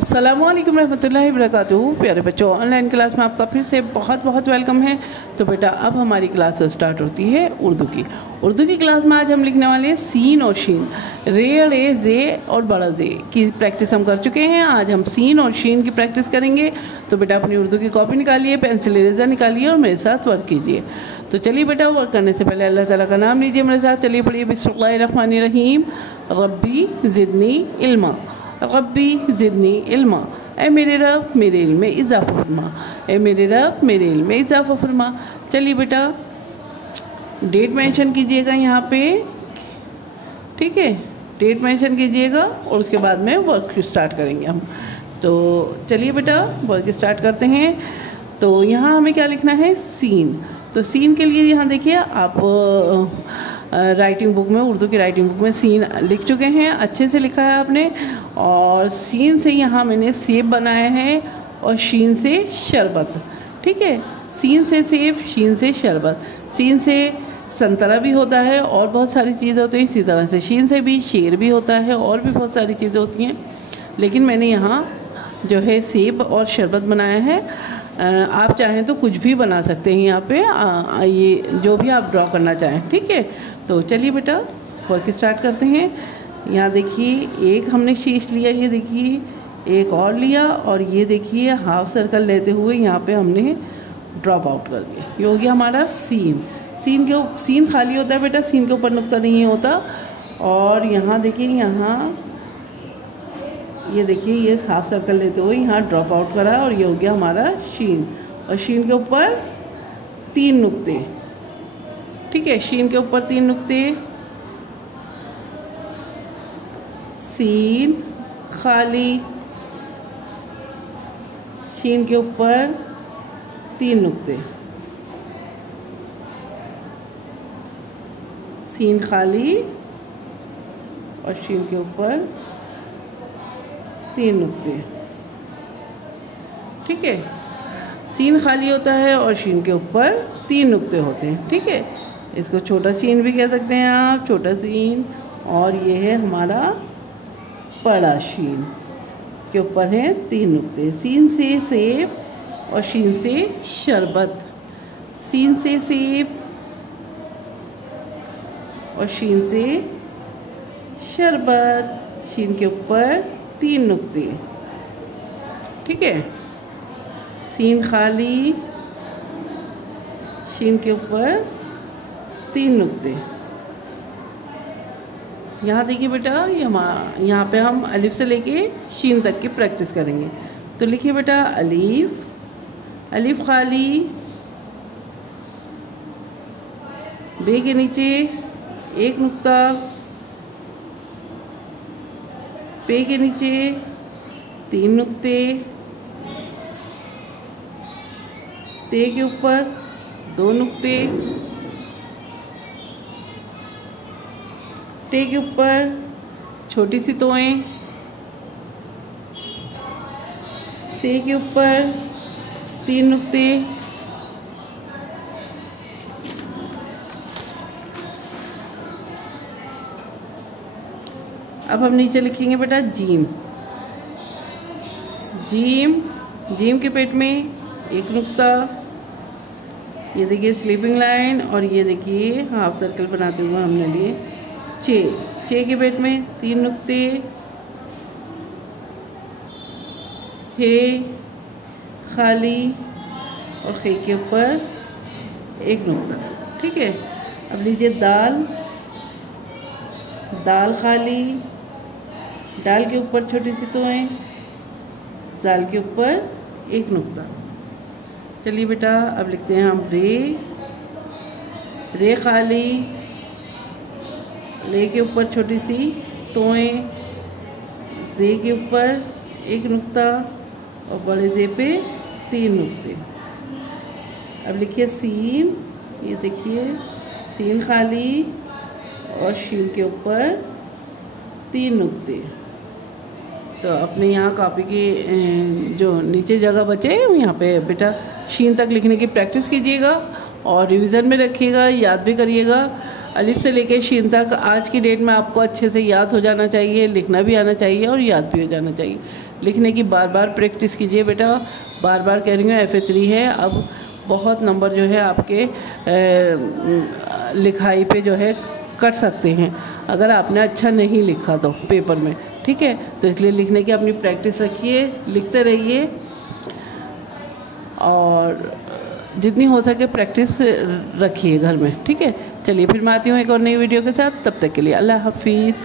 अस्सलामुअलैकुम रहमतुल्लाहि वबरकातुहू। प्यारे बच्चों, ऑनलाइन क्लास में आपका फिर से बहुत बहुत वेलकम है। तो बेटा अब हमारी क्लास स्टार्ट होती है उर्दू की क्लास में आज हम लिखने वाले हैं सीन और शीन। रे, रे, जे और बड़ा जे की प्रैक्टिस हम कर चुके हैं। आज हम सीन और शीन की प्रैक्टिस करेंगे। तो बेटा अपनी उर्दू की कॉपी निकालिए, पेंसिल इरेजर निकालिए और मेरे साथ वर्क कीजिए। तो चलिए बेटा, वर्क करने से पहले अल्लाह ताला का नाम लीजिए मेरे साथ। चलिए पढ़िए बिस्मिल्लाहिर्रहमानिर्रहीम। रब्बी ज़िदनी इल्मा, रब्बी ज़िदनी इल्मा। ए मेरे रब मेरे इल्म में इजाफ़ा फरमा, ए मेरे रब मेरे इल्म में इजाफ़ा फरमा। चलिए बेटा डेट मेंशन कीजिएगा यहाँ पे, ठीक है, डेट मेंशन कीजिएगा और उसके बाद में वर्क स्टार्ट करेंगे हम। तो चलिए बेटा वर्क स्टार्ट करते हैं। तो यहाँ हमें क्या लिखना है, सीन। तो सीन के लिए यहाँ देखिए आप राइटिंग बुक में, उर्दू की राइटिंग बुक में सीन लिख चुके हैं, अच्छे से लिखा है आपने। और सीन से यहाँ मैंने सेब बनाया है और शीन से शरबत, ठीक है। सीन से सेब, शीन से शरबत। सीन से संतरा भी होता है और बहुत सारी चीज़ें होती हैं। इसी तरह से शीन से भी शेर भी होता है और भी बहुत सारी चीज़ें होती हैं। लेकिन मैंने यहाँ जो है सेब और शरबत बनाया है। आप चाहें तो कुछ भी बना सकते हैं यहाँ पे, ये जो भी आप ड्रॉ करना चाहें, ठीक है। तो चलिए बेटा वर्क स्टार्ट करते हैं। यहाँ देखिए एक हमने शीश लिया, ये देखिए एक और लिया, और ये देखिए हाफ सर्कल लेते हुए यहाँ पे हमने ड्रॉप आउट कर दिया। ये हो गया हमारा सीन। सीन खाली होता है बेटा, सीन के ऊपर नुक्ता नहीं होता। और यहाँ देखिए, यहाँ ये देखिए ये हाफ सर्कल लेते हुए यहाँ ड्रॉप आउट करा, और ये हो गया हमारा शीन। और शीन के ऊपर 3 नुक्ते, ठीक है, शीन के ऊपर 3 नुक्ते। सीन खाली, शीन के ऊपर 3 नुक्ते, सीन खाली और शीन के ऊपर 3 नुक्ते, ठीक है। सीन खाली होता है और शीन के ऊपर 3 नुक्ते होते हैं, ठीक है। इसको छोटा सीन भी कह सकते हैं आप, छोटा सीन। और ये है हमारा बड़ा शीन, के ऊपर है 3 नुक्ते। सीन से सेब और शीन से शरबत। सीन से सेब और शीन से शरबत, शीन के ऊपर 3 नुक्ते, ठीक है। सीन खाली, शीन के ऊपर 3 नुक्ते। यहाँ देखिए बेटा, यहाँ पे हम अलिफ से लेके शीन तक की प्रैक्टिस करेंगे। तो लिखिए बेटा अलिफ, अलिफ खाली, बे के नीचे 1 नुक्ता, पे के नीचे 3 नुक्ते, ते के ऊपर 2 नुक्ते, टे के ऊपर छोटी सी तोएं, से के ऊपर 3 नुक्ते, अब हम नीचे लिखेंगे बेटा जीम। जीम, जीम के पेट में 1 नुक्ता, ये देखिए स्लीपिंग लाइन, और ये देखिए हाफ सर्कल बनाते हुए हमने लिए चे। चे के पेट में 3 नुक्ते, हे खाली और खे के ऊपर 1 नुक्ता, ठीक है। अब लीजिए दाल, दाल खाली, दाल के ऊपर छोटी सी तोएं, जाल के ऊपर 1 नुक्ता। चलिए बेटा अब लिखते हैं हम रे। रे खाली, रे के ऊपर छोटी सी तोएं, जे के ऊपर 1 नुक्ता और बड़े जे पे 3 नुक्ते। अब लिखिए सीन, ये देखिए सीन खाली और शीन के ऊपर 3 नुक्ते। तो अपने यहाँ कॉपी की जो नीचे जगह बचे यहाँ पे बेटा शीन तक लिखने की प्रैक्टिस कीजिएगा और रिवीजन में रखिएगा, याद भी करिएगा। अलिफ से लेकर शीन तक आज की डेट में आपको अच्छे से याद हो जाना चाहिए, लिखना भी आना चाहिए और याद भी हो जाना चाहिए। लिखने की बार बार प्रैक्टिस कीजिए बेटा। बार बार कह रही हूँ FA3 है, अब बहुत नंबर जो है आपके लिखाई पे जो है कट सकते हैं अगर आपने अच्छा नहीं लिखा तो पेपर में, ठीक है। तो इसलिए लिखने की अपनी प्रैक्टिस रखिए, लिखते रहिए और जितनी हो सके प्रैक्टिस रखिए घर में, ठीक है। चलिए फिर मैं आती हूँ एक और नई वीडियो के साथ, तब तक के लिए अल्लाह हाफिज़।